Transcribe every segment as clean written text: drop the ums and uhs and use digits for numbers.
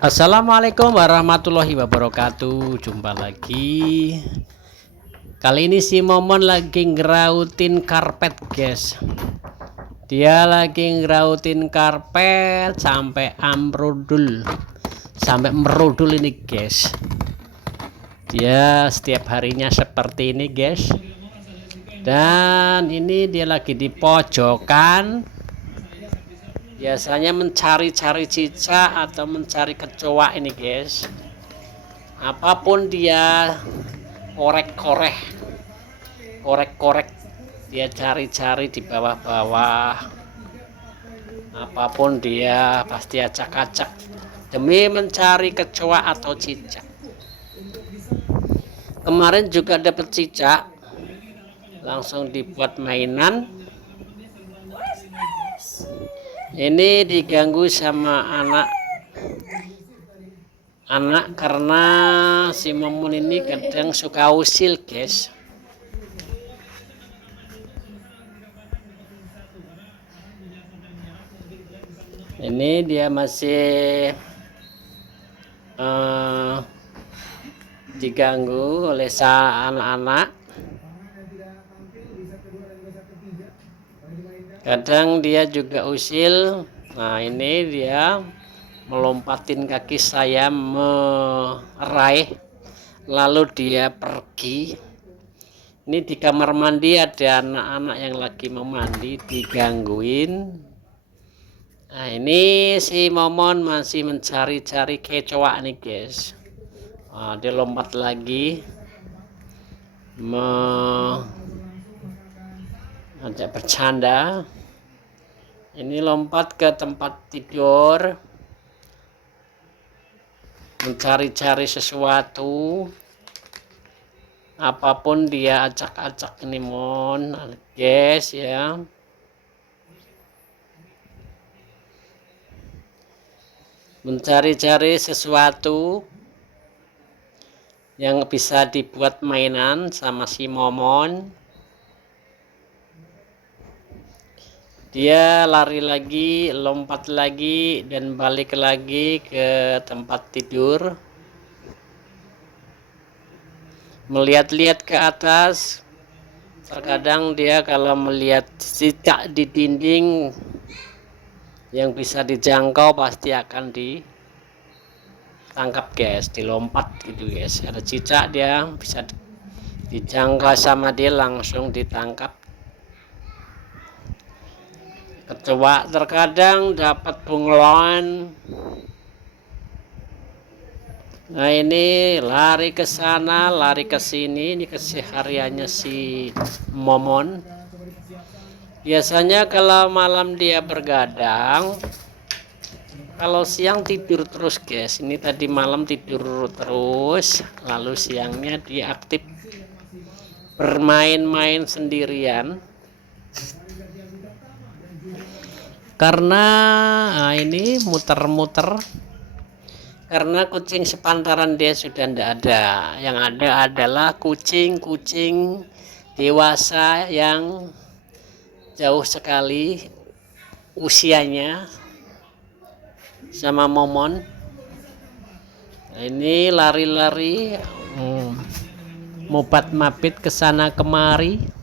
Assalamualaikum warahmatullahi wabarakatuh. Jumpa lagi. Kali ini si Momon lagi ngerautin karpet, guys. Dia lagi ngerautin karpet sampai ambrudul, sampai merudul ini, guys. Dia setiap harinya seperti ini, guys. Dan ini dia lagi di pojokan. Biasanya mencari-cari cicak atau mencari kecoa ini, guys. Apapun dia korek-korek dia cari-cari di bawah-bawah, apapun dia pasti acak-acak demi mencari kecoa atau cicak. Kemarin juga dapat cicak, langsung dibuat mainan. Ini diganggu sama anak karena si Momon ini kadang suka usil, guys. Ini dia masih diganggu oleh anak-anak. Kadang dia juga usil. Nah, ini dia melompatin kaki saya meraih, lalu dia pergi. Ini di kamar mandi ada anak-anak yang lagi memandi, digangguin. Nah, ini si Momon masih mencari-cari kecoa nih, guys. Nah, dia lompat lagi ajak bercanda. Ini lompat ke tempat tidur, mencari-cari sesuatu, apapun dia acak-acak ini, Mon, guys, ya. Mencari-cari sesuatu yang bisa dibuat mainan sama si Momon. Dia lari lagi, lompat lagi, dan balik lagi ke tempat tidur. Melihat-lihat ke atas. Terkadang dia kalau melihat cicak di dinding yang bisa dijangkau pasti akan ditangkap, guys, dilompat gitu, guys. Ada cicak dia bisa dijangkau sama dia, langsung ditangkap. Kecoa terkadang dapat bunglon. Nah, ini lari ke sana, lari ke sini. Ini kesehariannya si Momon. Biasanya kalau malam dia bergadang, kalau siang tidur terus, guys. Ini tadi malam tidur terus, lalu siangnya dia aktif bermain-main sendirian. Karena ini muter-muter, karena kucing sepantaran dia sudah tidak ada. Yang ada adalah kucing-kucing dewasa yang jauh sekali usianya sama Momon. Nah, ini lari-lari, mobat-mabit ke sana kemari.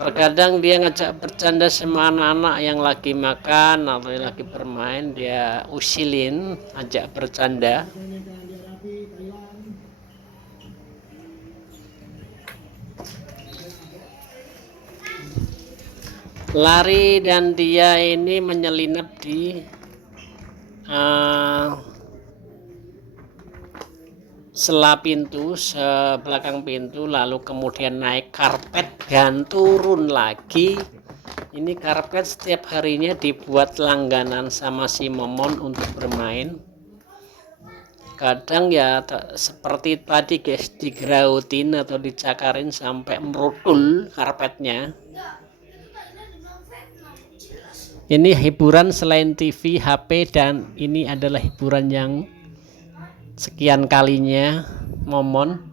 Terkadang dia ngajak bercanda sama anak-anak yang lagi makan atau yang lagi bermain, dia usilin, ajak bercanda. Lari, dan dia ini menyelinap di sela pintu, sebelakang pintu, lalu kemudian naik karpet dan turun lagi. Ini karpet setiap harinya dibuat langganan sama si Momon untuk bermain. Kadang ya seperti tadi, guys, digerautin atau dicakarin sampai merudul karpetnya. Ini hiburan selain TV, HP, dan ini adalah hiburan yang sekian kalinya Momon.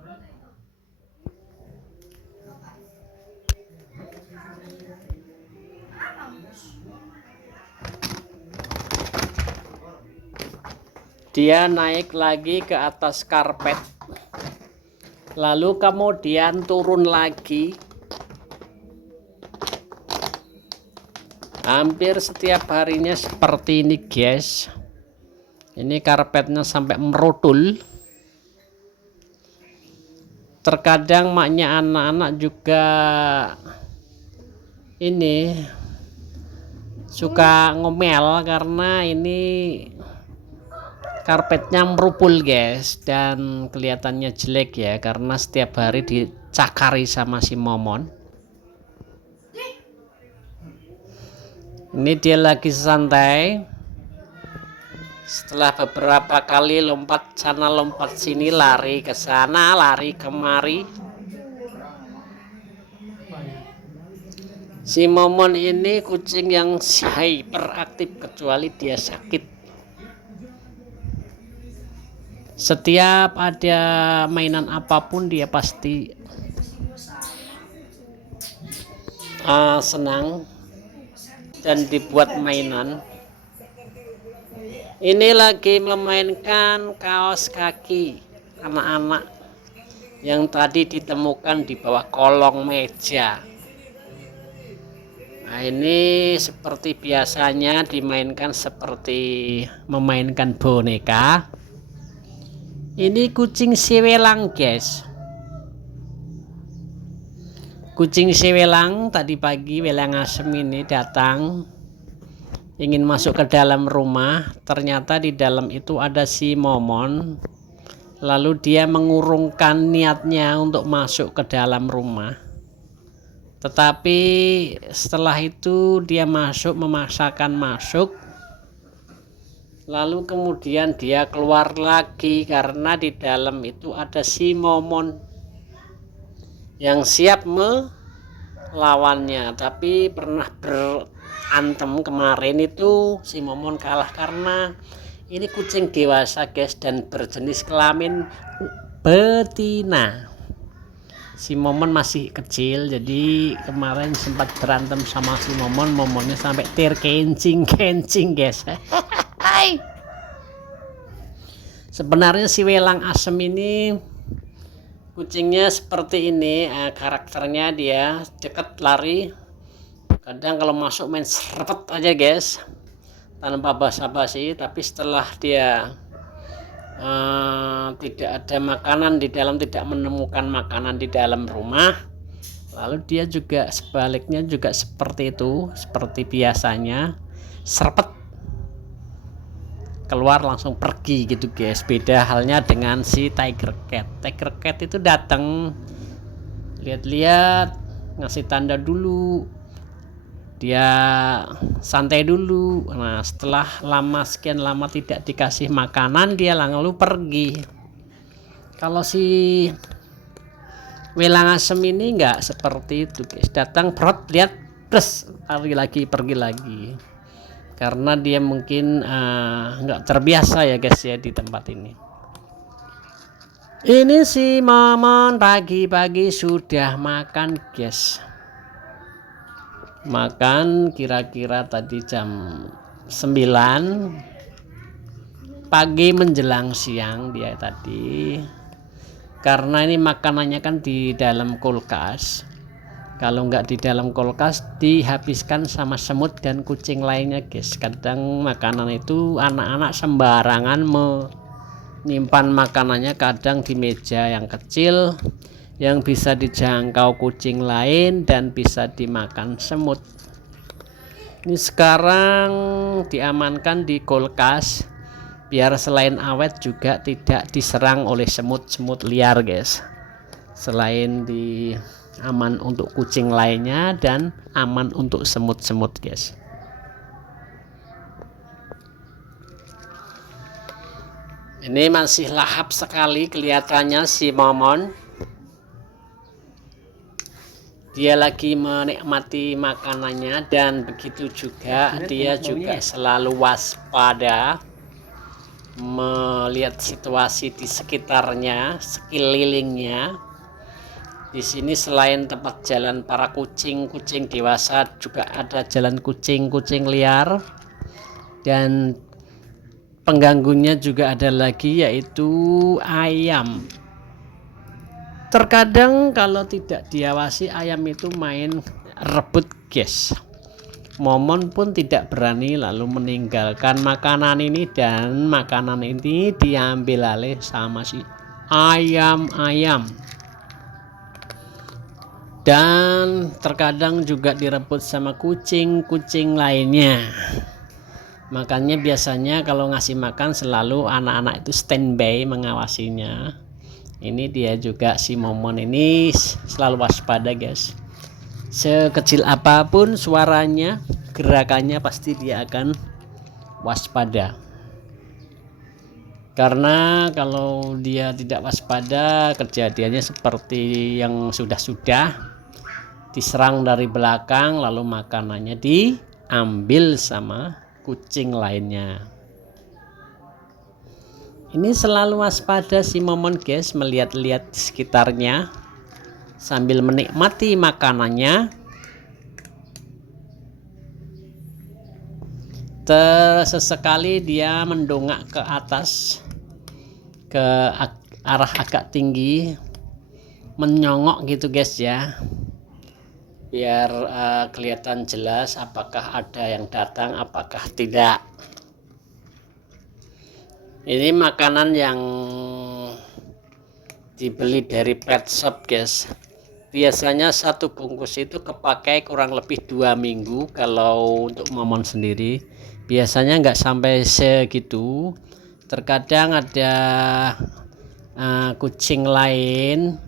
dia naik lagi ke atas karpet, lalu kemudian turun lagi. Hampir setiap harinya seperti ini guys. Ini karpetnya sampai merutul. Terkadang maknya anak-anak juga ini suka ngomel karena ini karpetnya merupul guys, dan kelihatannya jelek ya karena setiap hari dicakari sama si momon. Ini dia lagi santai. Setelah beberapa kali lompat sana lompat sini, lari ke sana lari kemari, si momon ini kucing yang hyperaktif kecuali dia sakit. Setiap ada mainan apapun dia pasti senang dan dibuat mainan. Ini lagi memainkan kaos kaki anak-anak yang tadi ditemukan di bawah kolong meja. Nah, ini seperti biasanya dimainkan seperti memainkan boneka. Ini kucing siwelang guys. Kucing siwelang tadi pagi, welang asem ini datang ingin masuk ke dalam rumah. Ternyata di dalam itu ada si momon. Lalu dia mengurungkan niatnya untuk masuk ke dalam rumah. Tetapi setelah itu dia memaksakan masuk. Lalu kemudian dia keluar lagi karena di dalam itu ada si momon yang siap melawannya. Tapi pernah berantem kemarin itu si momon kalah karena ini kucing dewasa guys dan berjenis kelamin betina. Si momon masih kecil, jadi kemarin sempat berantem sama si momon. Momonnya sampai terkencing guys. Sebenarnya si welang asem ini kucingnya seperti ini, karakternya dia deket lari. Kadang kalau masuk main serpet aja guys, tanpa basa-basi. Tapi setelah dia tidak ada makanan di dalam, tidak menemukan makanan di dalam rumah, lalu dia juga sebaliknya juga seperti itu, seperti biasanya serpet keluar langsung pergi gitu guys. Beda halnya dengan si tiger cat. Tiger cat itu datang lihat-lihat, ngasih tanda dulu, dia santai dulu. Nah setelah sekian lama tidak dikasih makanan, dia lalu pergi. Kalau si welang asem ini enggak seperti itu guys. Datang perut lihat terus lari lagi, pergi lagi, karena dia mungkin enggak terbiasa ya guys ya di tempat ini. Ini si momon pagi-pagi sudah makan guys. Makan kira-kira tadi jam 9 pagi menjelang siang dia tadi. Karena ini makanannya kan di dalam kulkas. Kalau nggak di dalam kulkas dihabiskan sama semut dan kucing lainnya guys. Kadang makanan itu anak-anak sembarangan menyimpan makanannya, kadang di meja yang kecil yang bisa dijangkau kucing lain dan bisa dimakan semut. Ini sekarang diamankan di kulkas biar selain awet juga tidak diserang oleh semut-semut liar guys. Selain aman untuk kucing lainnya dan aman untuk semut-semut guys. Ini masih lahap sekali kelihatannya si momon. Dia lagi menikmati makanannya dan begitu juga dia juga selalu waspada melihat situasi di sekitarnya, sekelilingnya. Di sini selain tempat jalan para kucing-kucing dewasa juga ada jalan kucing-kucing liar, dan pengganggunya juga ada lagi, yaitu ayam. Terkadang kalau tidak diawasi, ayam itu main rebut guys. Momon pun tidak berani lalu meninggalkan makanan ini, dan makanan ini diambil alih sama si ayam-ayam. Dan terkadang juga direbut sama kucing-kucing lainnya. Makanya biasanya kalau ngasih makan selalu anak-anak itu standby mengawasinya. Ini dia juga si Momon ini selalu waspada guys. Sekecil apapun suaranya, gerakannya pasti dia akan waspada. Karena kalau dia tidak waspada, kejadiannya seperti yang sudah-sudah, diserang dari belakang lalu makanannya diambil sama kucing lainnya. Ini selalu waspada si Momon guys, melihat-lihat sekitarnya sambil menikmati makanannya. Sesekali dia mendongak ke atas, ke arah agak tinggi, menyongok gitu guys ya, biar kelihatan jelas apakah ada yang datang apakah tidak. Ini makanan yang dibeli dari pet shop guys. Biasanya satu bungkus itu kepakai kurang lebih 2 minggu. Kalau untuk Momon sendiri biasanya nggak sampai segitu. Terkadang ada kucing lain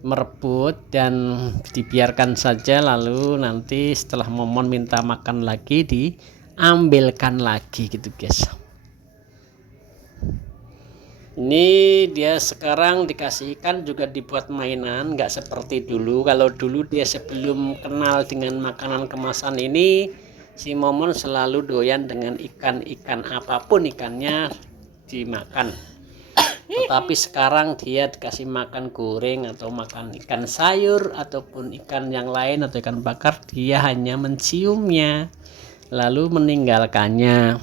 merebut dan dibiarkan saja, lalu nanti setelah Momon minta makan lagi diambilkan lagi gitu guys. Ini dia sekarang dikasih ikan juga dibuat mainan, nggak seperti dulu. Kalau dulu dia sebelum kenal dengan makanan kemasan ini, si Momon selalu doyan dengan ikan-ikan, apapun ikannya dimakan. Tetapi sekarang dia dikasih makan goreng atau makan ikan sayur ataupun ikan yang lain atau ikan bakar, dia hanya menciumnya lalu meninggalkannya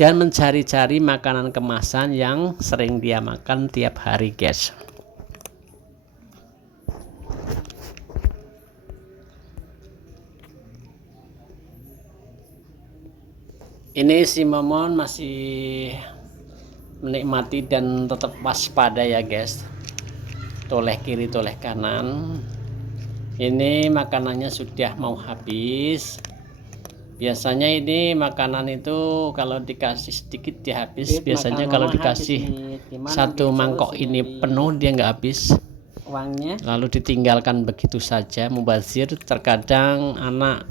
dan mencari-cari makanan kemasan yang sering dia makan tiap hari guys. Ini si Momon masih menikmati dan tetap waspada ya guys, toleh kiri toleh kanan. Ini makanannya sudah mau habis. Biasanya ini makanan itu kalau dikasih sedikit dia habis. Biasanya kalau dikasih satu mangkok ini penuh dia nggak habis uangnya, lalu ditinggalkan begitu saja, mubazir. Terkadang anak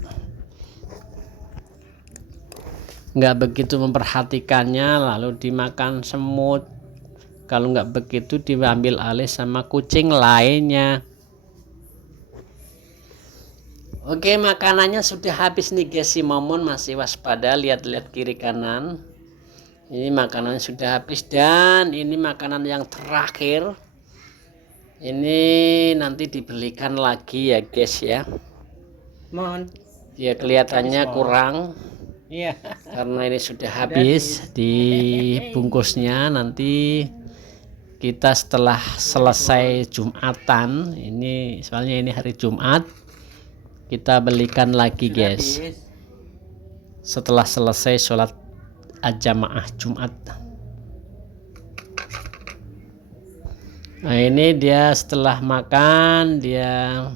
nggak begitu memperhatikannya lalu dimakan semut. Kalau nggak begitu diambil alih sama kucing lainnya. Oke, makanannya sudah habis nih guys. Si Momon masih waspada, lihat-lihat kiri kanan. Ini makanan sudah habis, dan ini makanan yang terakhir. Ini nanti dibelikan lagi ya guys ya. Mohon. Ya kelihatannya kurang. Iya. Karena ini sudah habis di bungkusnya. Nanti kita setelah selesai Jumatan, ini soalnya ini hari Jumat, kita belikan lagi guys setelah selesai sholat jamaah Jumat. Nah ini dia setelah makan, dia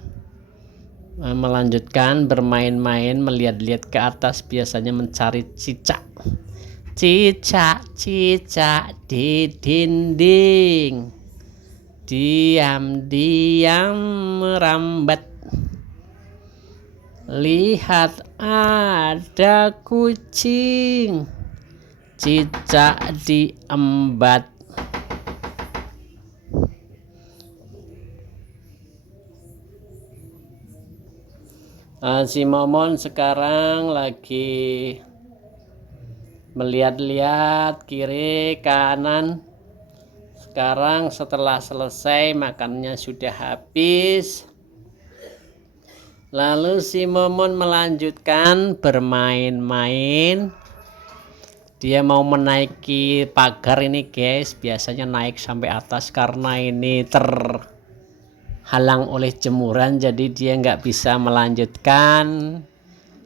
melanjutkan bermain-main, melihat-lihat ke atas, biasanya mencari cicak. Cicak di dinding, diam-diam merambat. Lihat ada kucing, cicak diembat. Si Momon sekarang lagi melihat-lihat kiri kanan. Sekarang setelah selesai makannya sudah habis, lalu si Momon melanjutkan bermain-main Dia mau menaiki pagar ini guys, biasanya naik sampai atas karena ini terhalang oleh jemuran, jadi dia nggak bisa melanjutkan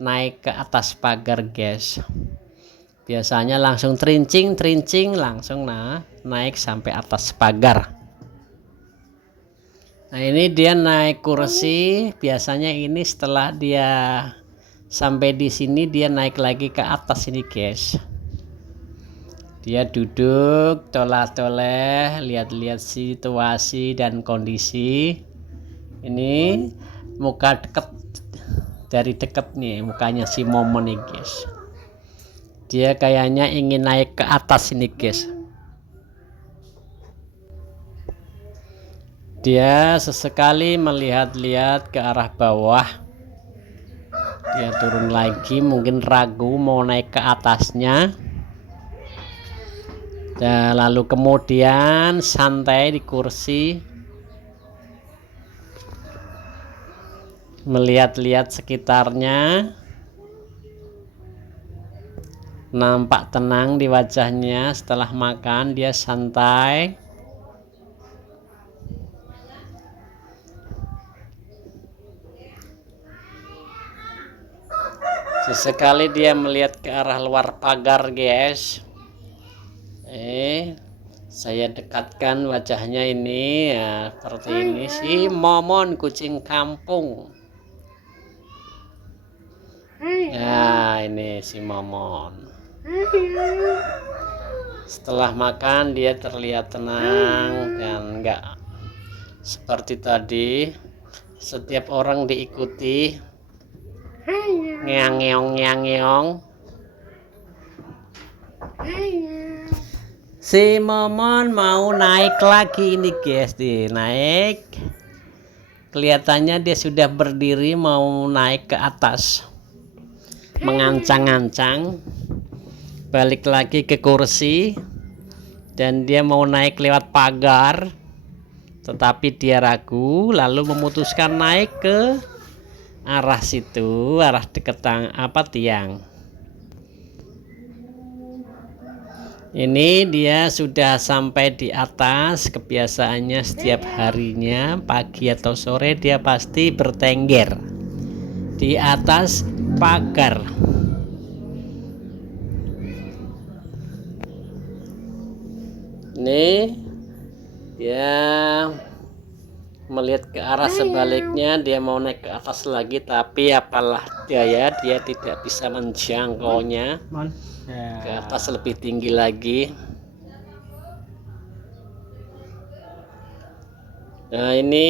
naik ke atas pagar guys. Biasanya langsung trincing langsung naik sampai atas pagar. Nah ini dia naik kursi, biasanya ini setelah dia sampai di sini dia naik lagi ke atas ini guys. Dia duduk toleh-toleh, lihat-lihat situasi dan kondisi. Ini muka deket, dari deket nih mukanya si Momon nih guys. Dia kayaknya ingin naik ke atas ini guys. Dia sesekali melihat-lihat ke arah bawah. Dia turun lagi, mungkin ragu mau naik ke atasnya. Dan lalu kemudian santai di kursi, melihat-lihat sekitarnya. Nampak tenang di wajahnya. Setelah makan dia santai. Sesekali dia melihat ke arah luar pagar guys. Saya dekatkan wajahnya ini ya, seperti ini si Momon kucing kampung. Ya ini si Momon. Setelah makan dia terlihat tenang dan enggak seperti tadi. Setiap orang diikuti ngeong. Si Momon mau naik lagi ini guys, naik. Kelihatannya dia sudah berdiri mau naik ke atas, mengancang-ancang. Balik lagi ke kursi dan dia mau naik lewat pagar, tetapi dia ragu, lalu memutuskan naik ke arah situ, arah deket tiang. Ini dia sudah sampai di atas. Kebiasaannya setiap harinya pagi atau sore dia pasti bertengger di atas pagar. Ini dia melihat ke arah sebaliknya, dia mau naik ke atas lagi, tapi apalah daya dia tidak bisa menjangkaunya ke atas lebih tinggi lagi. Nah ini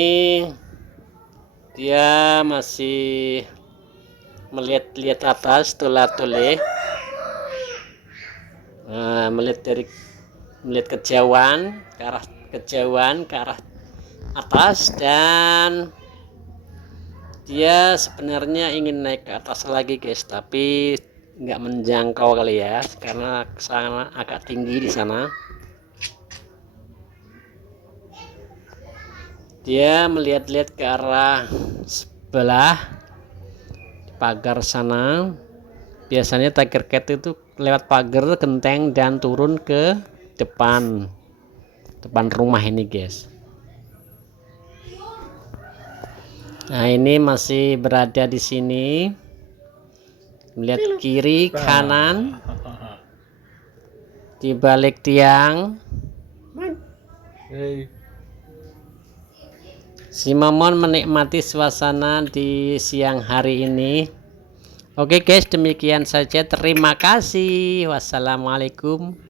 dia masih melihat atas toleh-toleh, melihat kejauhan, ke arah atas, dan dia sebenarnya ingin naik ke atas lagi guys, tapi nggak menjangkau kali ya, karena kesana agak tinggi di sana. Dia melihat-lihat ke arah sebelah pagar sana. Biasanya tiger cat itu lewat pagar genteng dan turun ke depan rumah ini guys. Nah ini masih berada di sini, melihat kiri kanan, di balik tiang. Si Momon menikmati suasana di siang hari ini. Oke guys, demikian saja. Terima kasih. Wassalamualaikum.